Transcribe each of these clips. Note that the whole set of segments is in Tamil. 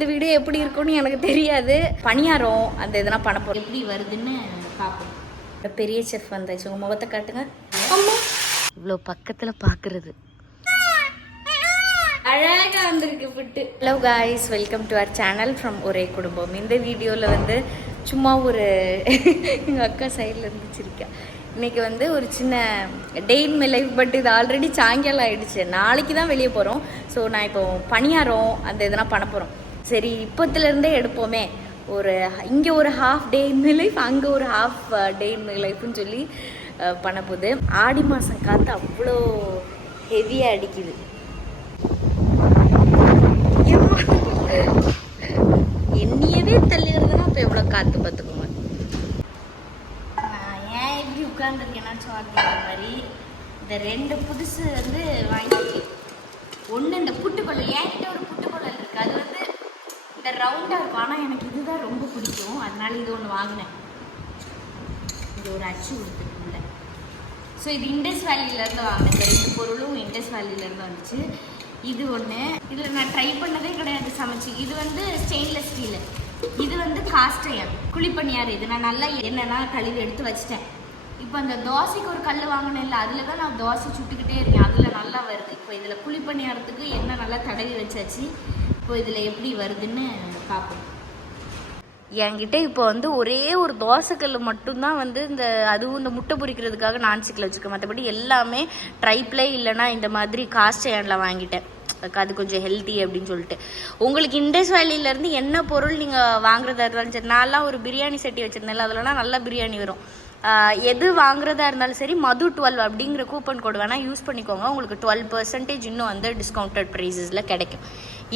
இந்த வீடியோ எப்படி இருக்கும்னு எனக்கு தெரியாது. பணியாரம் அந்த இதெல்லாம் பண்ண போகிறோம். எப்படி வருதுன்னு பார்ப்போம். பெரிய செஃப் வந்தாச்சு. உங்கள் முகத்தை காட்டுங்க. அம்மா இவ்வளோ பக்கத்தில் பார்க்குறது அழகாக வந்திருக்கு புட்டு. Hello guys, welcome to our channel from ஒரே குடும்பம். இந்த வீடியோவில் வந்து சும்மா ஒரு எங்கள் அக்கா சைடில் இருந்துச்சிருக்கேன். இன்றைக்கி வந்து ஒரு சின்ன டே இன் மை லைஃப். பட் இது ஆல்ரெடி சாயங்காலம் ஆகிடுச்சு. நாளைக்கு தான் வெளியே போகிறோம். ஸோ நான் இப்போ பணியாரம் அந்த இதெல்லாம் பண்ண போகிறோம். சரி, இப்போத்துலேருந்தே எடுப்போமே. ஒரு இங்கே ஒரு half day in my life, அங்கே ஒரு ஹாஃப் டே இன் மை லைஃப்னு சொல்லி பண்ண போகுது. ஆடி மாதம் காற்று அவ்வளோ ஹெவியாக அடிக்குது. எண்ணியவே தள்ளிடுறதுன்னா அப்போ எவ்வளோ காற்று பார்த்துக்கோங்க. நான் ஏன் எப்படி உட்காந்துருக்கேன்னா சொல்கிற மாதிரி இந்த ரெண்டு புதுசு வந்து வாங்கியிருக்கேன். ஒன்று இந்த புட்டுக்கொள்ளல், என்கிட்ட ஒரு புட்டுக்கொள்ளல் இருக்குது. அது வந்து இந்த ரவுண்டாக இருக்கும். ஆனால் எனக்கு இதுதான் ரொம்ப பிடிக்கும். அதனால இது ஒன்று வாங்கினேன். இது ஒரு அச்சு கொடுத்துருக்குள்ள. ஸோ இது இண்டஸ் வேலியிலேருந்து வாங்கினேன். இந்த ரெண்டு பொருளும் இண்டஸ் வேலியிலேருந்து வந்துச்சு. இது ஒன்று. இதில் நான் ட்ரை பண்ணதே கிடையாது சமைச்சு. இது வந்து ஸ்டெயின்லெஸ் ஸ்டீலு, இது வந்து காஸ்ட் அயர்ன் குழிப்பணியார். இது நான் நல்லா என்னென்னா கழுவி எடுத்து வச்சிட்டேன். இப்போ அந்த தோசைக்கு ஒரு கல் வாங்கினேன் இல்லை, அதில் தான் நான் தோசை சுட்டுக்கிட்டே இருக்கேன். அதில் நல்லா வருது. இப்போ இதில் குழிப்பணியாரத்துக்கு எண்ணெய் நல்லா தடவி வச்சாச்சு. இப்போ இதில் எப்படி வருதுன்னு பார்ப்போம். என்கிட்ட இப்போ வந்து ஒரே ஒரு தோசைக்கல் மட்டும்தான் வந்து இந்த அதுவும் இந்த முட்டை பொரிக்கிறதுக்காக நான்ஸ்டிக்கில் வச்சுருக்கேன். மற்றபடி எல்லாமே ட்ரைப்ளே இல்லைனா இந்த மாதிரி காஸ்ட் அயர்னில் வாங்கிட்டேன். அது கொஞ்சம் ஹெல்த்தி அப்படின்னு சொல்லிட்டு. உங்களுக்கு இண்டஸ் வேலியிலேருந்து என்ன பொருள் நீங்கள் வாங்குறதா இருந்தாலும் சரி, நான்லாம் ஒரு பிரியாணி சட்டி வச்சுருந்தேன்ல, அதில்னா நல்லா பிரியாணி வரும். எது வாங்குறதா இருந்தாலும் சரி, மது 12 அப்படிங்கிற கூப்பன் கோடு வேணால் யூஸ் பண்ணிக்கோங்க. உங்களுக்கு 12% இன்னும் வந்து டிஸ்கவுண்டட் ப்ரைஸஸில் கிடைக்கும்.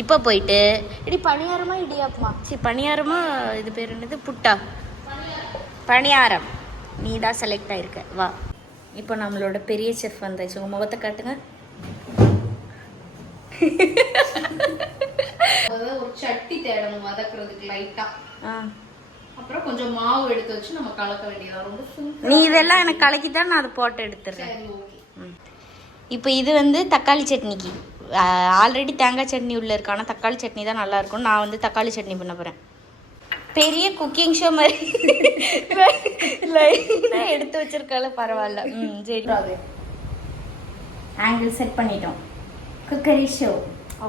இப்போ போயிட்டு இடி பணியாரமா இடியாப்பமா, சரி பணியாரமா, இது பேர் என்னது, புட்டா, பணியாரம். நீ தான் செலக்ட் ஆகிருக்க. வா, இப்போ நம்மளோட பெரிய செஃப் வந்தாச்சு. உங்கள் முகத்தை காட்டுங்க. ஒரு சட்டி தேடணும் வதக்குறதுக்கு லைட்டா. அப்புறம் கொஞ்சம் மாவு எடுத்து வச்சு நம்ம கலக்க வேண்டியது. ரொம்ப சிம்பிள். நீ இதெல்லாம் எனக்கு கலக்கிதான் நான் அதை போட்டு எடுத்துடுறேன். இப்போ இது வந்து தக்காளி சட்னிக்கு. ஆல்ரெடி தேங்காய் சட்னி உள்ளே இருக்கு. ஆனால் தக்காளி சட்னி தான் நல்லாயிருக்கும். நான் வந்து தக்காளி சட்னி பண்ண போகிறேன். பெரிய குக்கிங் ஷோ மாதிரி லைனாக எடுத்து வச்சிருக்கால, பரவாயில்ல. சரி, ஆங்கிள் செட் பண்ணிட்டோம். Cookery show.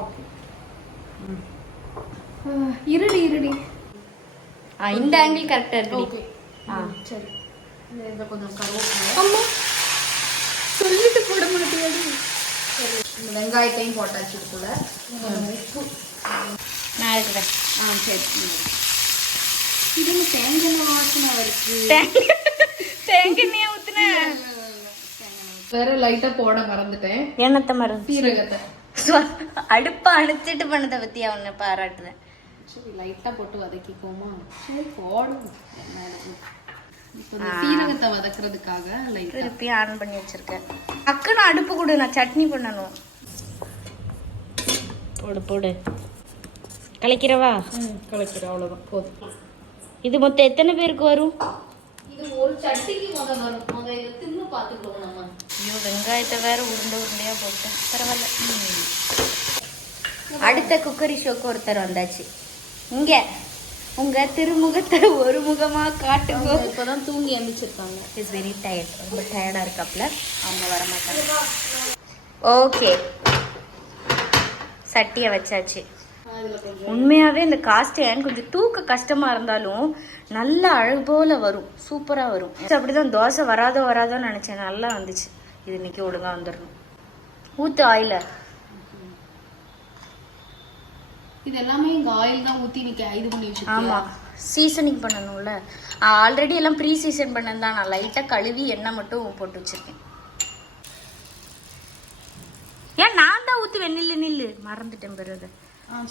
ஓகே, இருடி இருடி. இந்த ஆங்கிள் கரெக்டாக இருக்கு. ஓகே, சரி. இந்த கொஞ்சம் கருவேப்பிலை. அம்மா சொல்லிட்டு போட முடியாது. சரி, இந்த வெங்காயத்தையும் போட்டாச்சு. இதுக்குள்ள உப்பு நான் இருக்கிறேன். சரி. இது தேங்காய் வாசனை இருக்கு. தேங்காய் ஊத்துனேன். வேற லைட்டா போட மறந்துட்டேன். எண்ணத்தை மறந்து சீரகத்தை அடுப்பை அணைச்சிட்டு பண்ணதை பத்தி அவனை பாராட்டுறேன். சரி, லைட்டா போட்டு வதக்கிக்கோமா. சரி, போடும். சீரகத்தை வதக்குறதுக்காக லைட்டா திருப்பி ஆன் பண்ணி வச்சிருக்கேன். அக்கன்னு அடுப்பு கொடு, நான் சட்னி பண்ணணும். போடு போடு, கலக்கிறவா? கலக்கிறேன், அவ்வளோதான், போதும். இது மொத்தம் எத்தனை பேருக்கு வரும்? இது ஒரு சட்டிக்கு முதல் வரும். முதல் இதை தின்னு பார்த்துக்கோங்க நம்ம. ஐயோ, வெங்காயத்தை வேற உருண்டை உருண்டையா போட்டேன். பரவாயில்ல. அடுத்த குக்கரி ஷோக்கு ஒருத்தர் வந்தாச்சு. இங்க உங்க திருமுகத்தை ஒரு முகமா காட்டுங்க. இப்பதான் தூங்கி எந்திரிச்சிருக்காங்க. Is very tired. ரொம்ப டயர்டா இருக்காப்ல. அவங்க வரமாட்டாங்க. ஓகே, சட்டியை வச்சாச்சு. உண்மையாகவே இந்த காஸ்ட் ஏன் கொஞ்சம் தூக்க கஷ்டமாக இருந்தாலும் நல்ல அழகு போல் வரும், சூப்பராக வரும். அப்படிதான் தோசை வராதோன்னு நினச்சேன். நல்லா வந்துச்சு. இது இன்னைக்கு ஒழுங்காக வந்துடணும். ஊற்று ஆயில. இது எல்லாமே இங்கே ஆயில் தான் ஊற்றி நிற்க இது பண்ணி வச்சு. ஆமாம், சீசனிங் பண்ணணும்ல. ஆல்ரெடி எல்லாம் ப்ரீ சீசன் பண்ணது தான். நான் லைட்டாக கழுவி எண்ணெய் மட்டும் போட்டு வச்சுருக்கேன். ஏன் நான் தான் ஊற்றி நில்லு மறந்துட்டேன் பிறகு.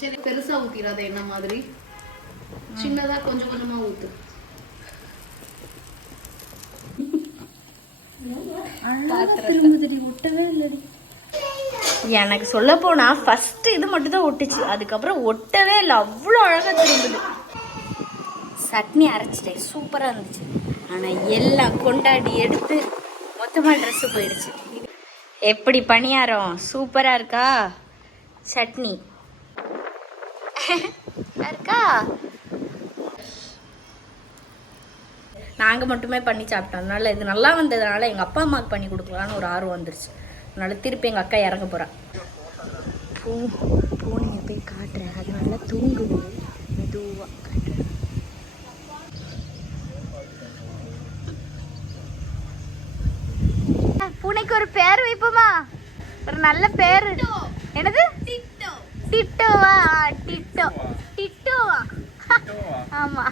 சரி, பெருசா ஊத்திராத, என்ன மாதிரி சின்னதா கொஞ்சம் கொஞ்சமா ஊத்து. எனக்கு சொல்ல போனா ஃபர்ஸ்ட் இது மட்டும் தான் ஒட்டுச்சு. அதுக்கப்புறம் ஒட்டவே இல்லை. அவ்வளோ அழகா திரும்புது. சட்னி அரைச்சிட்டேன், சூப்பரா இருந்துச்சு. ஆனா எல்லாம் கொண்டாடி எடுத்து மொத்தமா ட்ரெஸ் போயிடுச்சு. எப்படி பணியாரம் சூப்பரா இருக்கா? சட்னி இருக்கா? நாங்கள் மட்டுமே பண்ணி சாப்பிட்டோம். அதனால இது நல்லா வந்ததுனால எங்கள் அப்பா அம்மாவுக்கு பண்ணி கொடுக்கலான்னு ஒரு ஆர்வம் வந்துருச்சு. அதனால திருப்பி எங்கள் அக்கா இறங்க போகிறான். பூனையை போய் காட்டுறேன். அது நல்லா தூங்குது. மெதுவாக காட்டுறேன். பூனைக்கு ஒரு பேர் வைப்போமா? ஒரு நல்ல பேர். என்னது? டிட்டோவா? டிட்டோ. டிட்டோவா? ஆமா.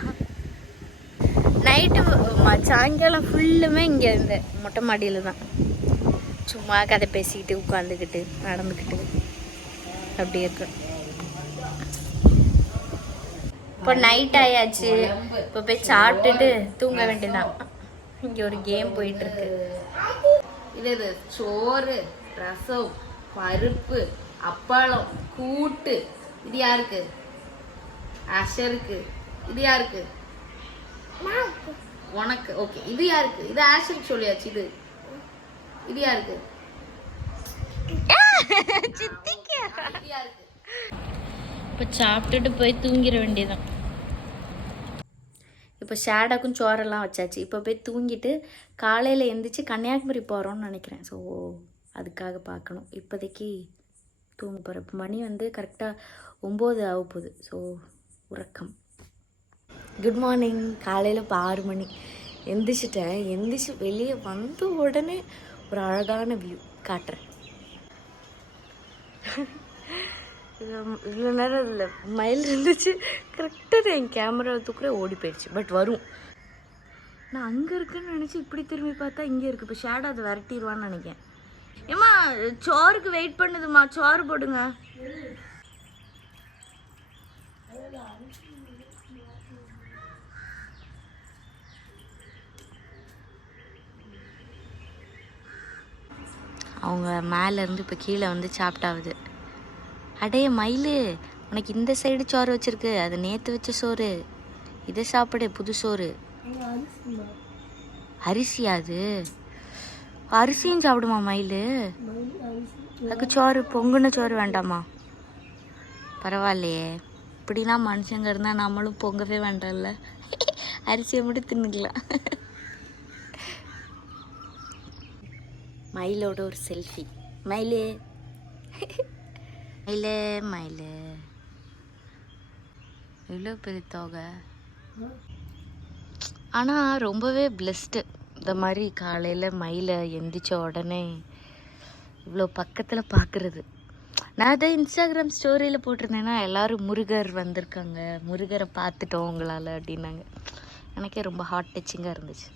நைட்டு சாயங்காலம் ஃபுல்லுமே இங்கே இந்த மொட்டை மாடியில் தான் சும்மா கதை பேசிக்கிட்டு உட்காந்துக்கிட்டு நடந்துக்கிட்டு அப்படி இருக்கு. இப்போ நைட் ஆயாச்சு. இப்போ போய் சாப்பிட்டுட்டு தூங்க வேண்டியதான். இங்கே ஒரு கேம் போயிட்டு இருக்கு. இது சோறு, ரசம், பருப்பு, அப்பளம், கூட்டு. இது யாருக்கு? ஆஷருக்கு. இது யாருக்கு? உனக்கு. ஓகே. இது யாருக்கு? இது ஆஷருக்கு சொல்லியாச்சு. இது யாருக்கு? சித்திக்கு. இப்போ சாப்பிட்டுட்டு போய் தூங்கிட வேண்டியதான். இப்போ ஷேடாக்கும் சோறெல்லாம் வச்சாச்சு. இப்போ போய் தூங்கிட்டு காலையில் எழுந்திரிச்சு கன்னியாகுமரி போகிறோம்னு நினைக்கிறேன். ஸோ அதுக்காக பார்க்கணும். இப்போதைக்கு தூங்க போகிறேன். இப்போ மணி வந்து கரெக்டாக 9 ஆக போகுது. ஸோ உறக்கம். Good morning. காலையில் இப்போ 6 மணி எந்திரிச்சிட்டேன். எந்திரிச்சு வெளியே வந்த உடனே ஒரு அழகான வியூ காட்டுறேன். இவ்வளோ நேரம் இல்லை மயில் இருந்துச்சு. கரெக்டாக என் கேமராவை தூக்குற ஓடி போயிடுச்சு. பட் வரும். நான் அங்கே இருக்குன்னு நினச்சி இப்படி திரும்பி பார்த்தா இங்கே இருக்குது. இப்போ ஷேடோ அதை விரட்டிடுவான்னு நினைக்கிறேன். ஏம்மா சோறுக்கு வெயிட் பண்ணுதுமா. சோறு போடுங்க. அவங்க மேலேருந்து இப்போ கீழே வந்து சாப்பிட்டாவுது. அடைய மயில், உனக்கு இந்த சைடு சோறு வச்சிருக்கு. அது நேற்று வச்ச சோறு. இதை சாப்பிடு. புது சோறு. அரிசியா? அது அரிசியும் சாப்பிடுமா மயில்? அதுக்கு சோறு பொங்குன சோறு வேண்டாமா? பரவாயில்லையே. இப்படிலாம் மனுஷங்க இருந்தால் நம்மளும் பொங்கவே வேண்டாம்ல. அரிசியை மட்டும் தின்னுக்கலாம். மயிலோட ஒரு செல்ஃபி. மயிலு மயிலே மயிலு இவ்வளோ பெரிய தொகை. ஆனால் ரொம்பவே பிளெஸ்டு. இந்த மாதிரி காலையில் மயிலை எந்திரிச்ச உடனே இவ்வளோ பக்கத்தில் பார்க்குறது. நான் அதை இன்ஸ்டாகிராம் ஸ்டோரியில் போட்டிருந்தேன்னா எல்லோரும் முருகர் வந்திருக்காங்க, முருகரை பார்த்துட்டோம் உங்களால் அப்படின்னாங்க. எனக்கே ரொம்ப ஹார்ட் டச்சிங்காக இருந்துச்சு.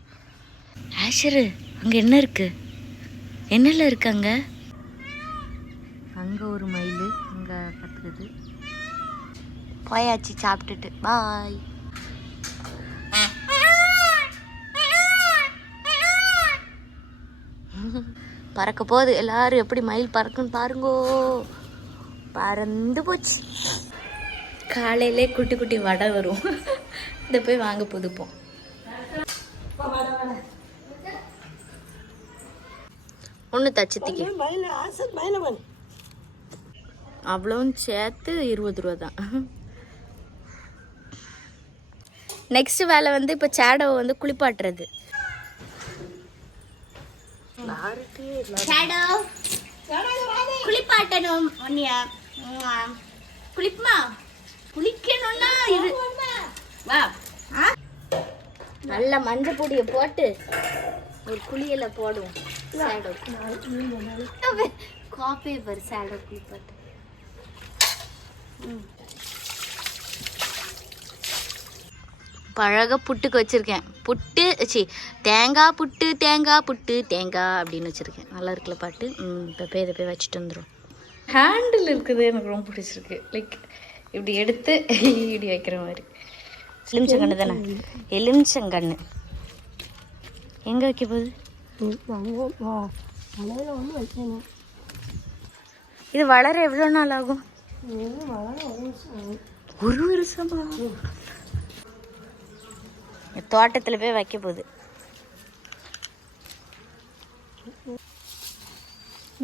ஆஷரு, அங்கே என்ன இருக்குது? என்னெல்லாம் இருக்காங்க? அங்கே ஒரு மயில் அங்கே கத்துக்குது. போயாச்சு சாப்பிட்டுட்டு. பாய். பறக்க போகுது. எல்லாரும் எப்படி மயில் பறக்குன்னு பாருங்கோ. பறந்து போச்சு. காலையிலே குட்டி குட்டி வடை வரும். இதை போய் வாங்க புதுப்போம். ஒன்று தச்சத்திக்கு அவ்வளோவும் சேர்த்து 20 ரூபா தான். நெக்ஸ்ட் வேலை வந்து இப்போ சேடோவை வந்து குளிப்பாட்டுறது. சேடோ குளிப்பாட்டணும். குளிப்புமா? குளிக்கணும்னா இது வா. நல்ல மஞ்சள் பொடியை போட்டு ஒரு குளியலை போடுவோம். சேடோ காப்பி பர் சேடோ குளிப்பாட்டு. பழக புட்டுக்கு வச்சுருக்கேன். புட்டு தேங்காய் புட்டு, தேங்காய் புட்டு, தேங்காய் அப்படின்னு வச்சுருக்கேன். நல்லா இருக்குல்ல பாட்டு. இப்போ போய் இதை போய் வச்சுட்டு வந்துடும். ஹேண்டில் இருக்குது. எனக்கு ரொம்ப பிடிச்சிருக்கு. லைக் இப்படி எடுத்து இப்படி வைக்கிற மாதிரி. எலுமிச்சங்கன்று தானே? எலுமிச்சங்கன்று எங்கே வைக்க போகுது? இது வளர எவ்வளோ நாள் ஆகும்? 1 வருஷமா? தோட்டத்தில் போய் வைக்க போகுது.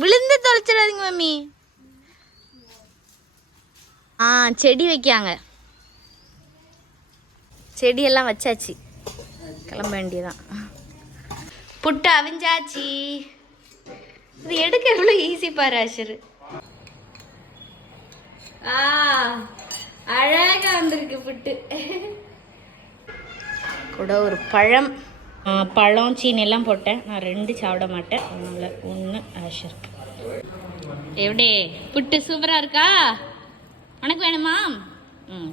விழுந்து தொலைச்சிடாதீங்க மம்மி. செடி வைக்காங்க. செடியெல்லாம் வச்சாச்சு, கிளம்ப வேண்டியதான். புட்டு அவிஞ்சாச்சு. இது எடுக்க எவ்வளோ ஈஸி பாரு ஆஷரு. அழகா வந்திருக்கு புட்டு. கூட ஒரு பழம், பழம் சீனி எல்லாம் போட்டேன். நான் 2 சாப்பிட மாட்டேன், அதனால 1 ஆஷர். எப்படி புட்டு சூப்பரா இருக்கா? உனக்கு வேணுமா?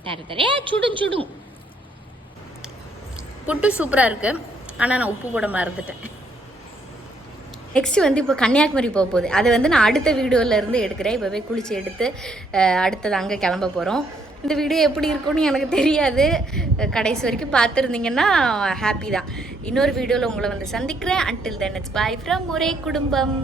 தரே சுடும் சுடும். புட்டு சூப்பரா இருக்கு, ஆனா நான் உப்பு போட மறந்துட்டேன். நெக்ஸ்ட் வந்து இப்போ கன்னியாகுமரி போக போகுது. அதை வந்து நான் அடுத்த வீடியோல இருந்து எடுக்கிறேன். இப்போ போய் குளிச்சு எடுத்து அடுத்தது அங்கே கிளம்ப போகிறோம். இந்த வீடியோ எப்படி இருக்கும்னு எனக்கு தெரியாது. கடைசி வரைக்கும் பார்த்துருந்தீங்கன்னா ஹாப்பி தான். இன்னொரு வீடியோவில் உங்களை வந்து சந்திக்கிறேன். Until then it's by from ஒரே குடும்பம்.